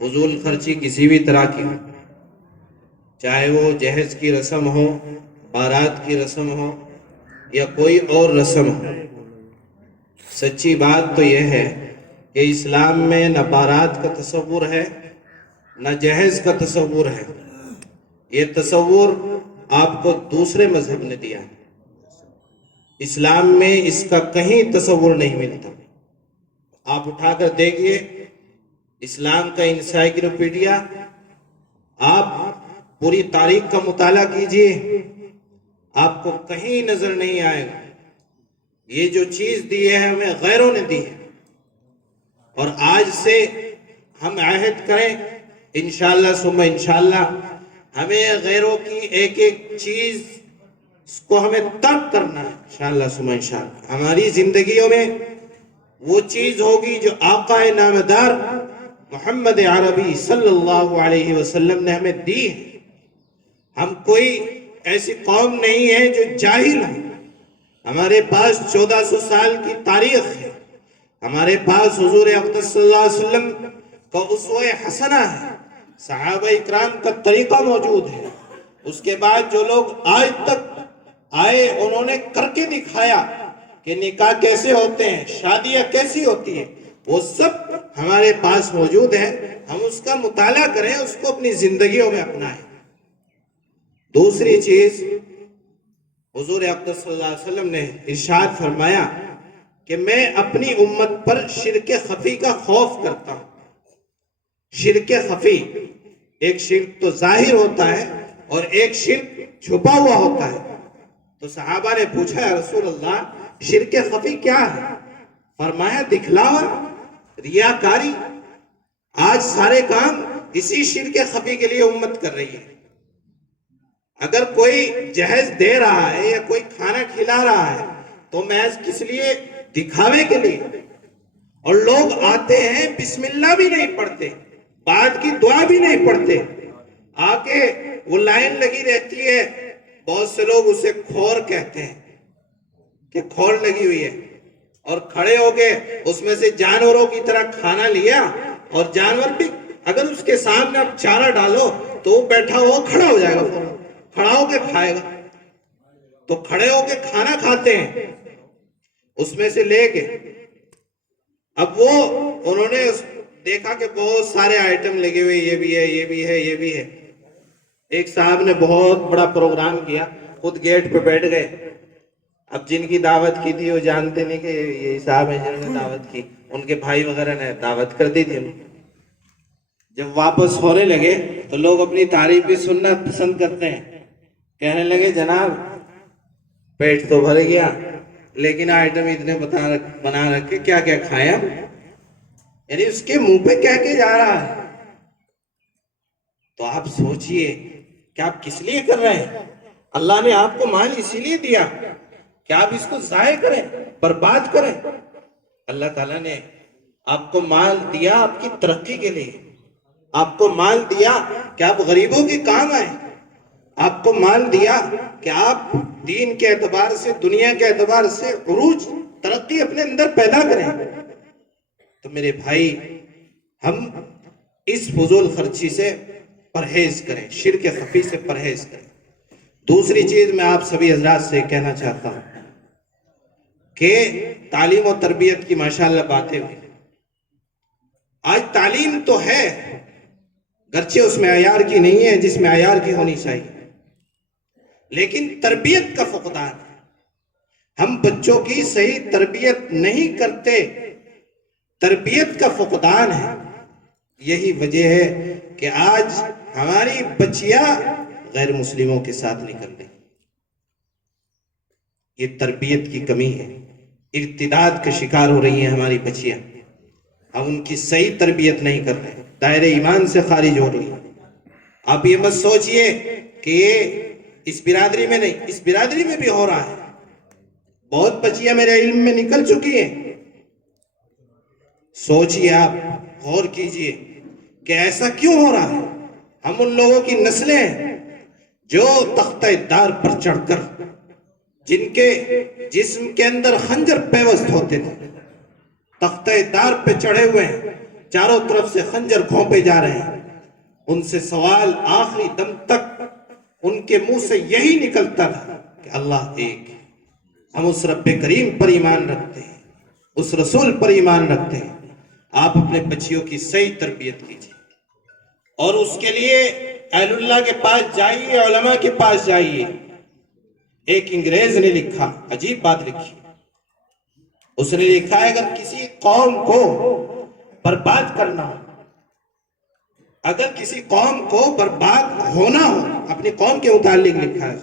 فضول خرچی کسی بھی طرح کی ہو، چاہے وہ جہیز کی رسم ہو، بارات کی رسم ہو یا کوئی اور رسم ہو، سچی بات تو یہ ہے کہ اسلام میں نہ بارات کا تصور ہے نہ جہیز کا تصور ہے۔ یہ تصور آپ کو دوسرے مذہب نے دیا ہے، اسلام میں اس کا کہیں تصور نہیں ملتا۔ آپ اٹھا کر دیکھیے اسلام کا انسائکلوپیڈیا، آپ پوری تاریخ کا مطالعہ کیجئے، آپ کو کہیں نظر نہیں آئے گا یہ جو چیز دی ہے ہمیں غیروں نے دی ہے۔ اور آج سے ہم عہد کریں انشاءاللہ ثم انشاءاللہ ہمیں غیروں کی ایک ایک چیز کو ہمیں ترک کرنا ہے انشاءاللہ ثم انشاءاللہ۔ ہماری زندگیوں میں وہ چیز ہوگی جو آقا نامدار محمد عربی صلی اللہ علیہ وسلم نے ہمیں دی ہے۔ ہم کوئی ایسی قوم نہیں ہے جو جاہل ہے، ہمارے پاس 1400 سال کی تاریخ ہے، ہمارے پاس حضور اقدس صلی اللہ علیہ وسلم کا اسوہ حسنہ ہے، صحابہ اکرام کا طریقہ موجود ہے۔ اس کے بعد جو لوگ آج تک آئے انہوں نے کر کے دکھایا کہ نکاح کیسے ہوتے ہیں، شادیاں کیسی ہوتی ہیں، وہ سب ہمارے پاس موجود ہے۔ ہم اس کا مطالعہ کریں، اس کو اپنی زندگیوں میں اپنائیں۔ دوسری چیز، حضور اقدس صلی اللہ علیہ وسلم نے ارشاد فرمایا کہ میں اپنی امت پر شرک خفی کا خوف کرتا ہوں۔ شرک خفی، ایک شرک تو ظاہر ہوتا ہے اور ایک شرک چھپا ہوا ہوتا ہے۔ تو صحابہ نے پوچھا یا رسول اللہ شرک خفی کیا ہے؟ فرمایا دکھلاوا، ریاکاری۔ آج سارے کام اسی شرک خفی کے لیے امت کر رہی ہے۔ اگر کوئی جہیز دے رہا ہے یا کوئی کھانا کھلا رہا ہے تو محض کس لیے؟ دکھاوے کے لیے۔ اور لوگ آتے ہیں بسم اللہ بھی نہیں پڑھتے، بعد کی دعا بھی نہیں پڑھتے، آ کے وہ لائن لگی رہتی ہے۔ بہت سے لوگ اسے کھور کہتے ہیں کہ کھور لگی ہوئی ہے، اور کھڑے ہو کے اس میں سے جانوروں کی طرح کھانا لیا، اور جانور بھی اگر اس کے سامنے اب چارہ ڈالو تو وہ بیٹھا ہوا کھڑا ہو جائے گا، فوراً کھڑا ہو کے کھائے گا۔ تو کھڑے ہو کے کھانا کھاتے ہیں اس میں سے لے کے۔ اب وہ انہوں نے دیکھا کہ بہت سارے آئٹم لگے ہوئے، یہ بھی ہے، یہ بھی ہے، یہ بھی ہے۔ ایک صاحب نے بہت بڑا پروگرام کیا، خود گیٹ پہ بیٹھ گئے۔ اب جن کی دعوت کی تھی وہ جانتے نہیں کہ یہ صاحب ہیں جنہوں نے دعوت کی، ان کے بھائی وغیرہ نے دعوت کر دی تھی۔ جب واپس ہونے لگے تو لوگ اپنی تعریف بھی سننا پسند کرتے ہیں۔ کہنے لگے جناب پیٹ تو بھر گیا لیکن آئٹم اتنے بنا رکھے، کیا کیا کھایا؟ یعنی اس کے منہ پہ کہہ کے جا رہا ہے۔ تو آپ سوچئے کہ آپ کس لیے کر رہے ہیں؟ اللہ نے آپ کو مال اسی لیے دیا کہ آپ اس کو ضائع کریں، برباد کریں؟ اللہ تعالیٰ نے آپ کو مال دیا آپ کی ترقی کے لیے، آپ کو مال دیا کہ آپ غریبوں کے کام آئیں، آپ کو مال دیا کہ آپ دین کے اعتبار سے، دنیا کے اعتبار سے عروج، ترقی اپنے اندر پیدا کریں۔ تو میرے بھائی، ہم اس فضول خرچی سے پرہیز کریں، شرک خفی سے پرہیز کریں۔ دوسری چیز میں آپ سبھی حضرات سے کہنا چاہتا ہوں کہ تعلیم و تربیت کی ماشاءاللہ باتیں ہوئی۔ آج تعلیم تو ہے، گرچہ اس میں معیار کی نہیں ہے جس میں معیار کی ہونی چاہیے، لیکن تربیت کا فقدان ہے۔ ہم بچوں کی صحیح تربیت نہیں کرتے، تربیت کا فقدان ہے۔ یہی وجہ ہے کہ آج ہماری بچیاں غیر مسلموں کے ساتھ نکل رہی، یہ تربیت کی کمی ہے۔ ارتداد کا شکار ہو رہی ہیں ہماری بچیاں، ہم ان کی صحیح تربیت نہیں کر رہے، دائرہ ایمان سے خارج ہو رہی ہیں۔ آپ یہ مت سوچئے کہ یہ اس برادری میں نہیں، اس برادری میں بھی ہو رہا ہے۔ بہت بچیاں میرے علم میں نکل چکی ہیں۔ سوچئے، آپ غور کیجئے کہ ایسا کیوں ہو رہا ہے۔ ہم ان لوگوں کی نسلیں ہیں جو تختہ دار پر چڑھ کر، جن کے جسم کے اندر خنجر پیوست ہوتے تھے، تختہ دار پہ چڑھے ہوئے ہیں، چاروں طرف سے خنجر گھونپے جا رہے ہیں، ان سے سوال آخری دم تک ان کے منہ سے یہی نکلتا تھا کہ اللہ ایک ہے، ہم اس رب کریم پر ایمان رکھتے ہیں، اس رسول پر ایمان رکھتے ہیں۔ آپ اپنے بچیوں کی صحیح تربیت کیجیے، اور اس کے لیے اہل اللہ کے پاس جائیے، علماء کے پاس جائیے۔ ایک انگریز نے لکھا، عجیب بات لکھی، اس نے لکھا ہے اگر کسی قوم کو برباد کرنا ہو، اگر کسی قوم کو برباد ہونا ہو، اپنی قوم کے متعلق لکھا ہے،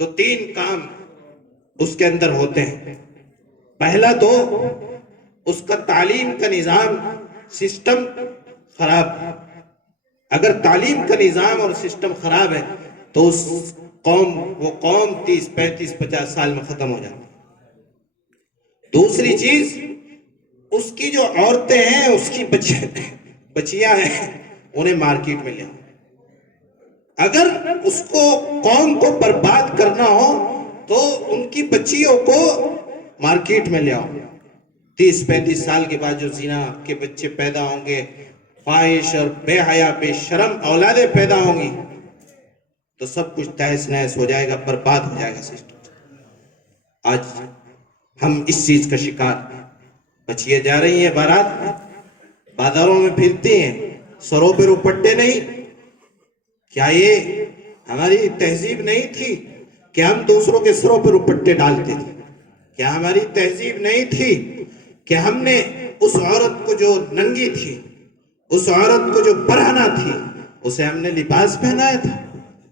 تو 3 کام اس کے اندر ہوتے ہیں۔ پہلا تو اس کا تعلیم کا نظام، سسٹم خراب ہے۔ اگر تعلیم کا نظام اور سسٹم خراب ہے تو وہ قوم 30 35 50 سال میں ختم ہو جاتی ہے۔ دوسری چیز، اس کی جو عورتیں ہیں، اس کی بچیاں ہیں، انہیں مارکیٹ میں لے آؤ۔ اگر اس کو قوم کو برباد کرنا ہو تو ان کی بچیوں کو مارکیٹ میں لے آؤ۔ 30 35 سال کے بعد جو زنا کے بچے پیدا ہوں گے، فاحش اور بے حیا بے شرم اولادیں پیدا ہوں گی، تو سب کچھ تہس نہس ہو جائے گا، برباد ہو جائے گا سسٹم۔ آج ہم اس چیز کا شکار، بچیاں جا رہی ہیں بارات میں، بازاروں میں پھرتی ہیں، سروں پہ روپٹے نہیں۔ کیا یہ ہماری تہذیب نہیں تھی کہ ہم دوسروں کے سروں پہ روپٹے ڈالتے تھے؟ کیا ہماری تہذیب نہیں تھی کہ ہم نے اس عورت کو جو ننگی تھی، اس عورت کو جو برہنہ تھی، اسے ہم نے لباس پہنایا تھا؟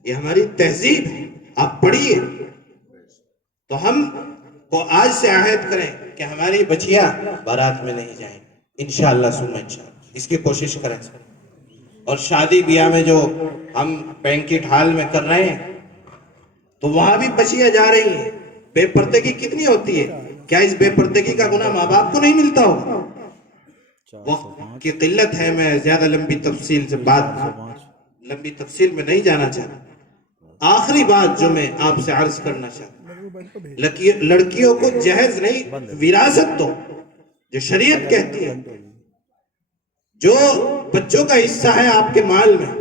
یہ ہماری تہذیب ہے، آپ پڑھیے۔ تو ہم کو آج سے عہد کریں کہ ہماری بچیاں بارات میں نہیں جائیں، انشاءاللہ ثم انشاءاللہ، اس کی کوشش کریں۔ اور شادی بیاہ میں جو ہم بینکٹ ہال میں کر رہے ہیں، تو وہاں بھی بچیاں جا رہی ہیں۔ بے پردگی کتنی ہوتی ہے؟ کیا اس بے پردگی کا گناہ ماں باپ کو نہیں ملتا ہوگا؟ وقت کی قلت ہے، میں زیادہ لمبی تفصیل میں نہیں جانا چاہتا۔ آخری بات جو میں آپ سے عرض کرنا چاہتا ہوں، لڑکیوں کو جہیز نہیں، وراثت دو، جو شریعت کہتی ہے۔ جو بچوں کا حصہ ہے آپ کے مال میں،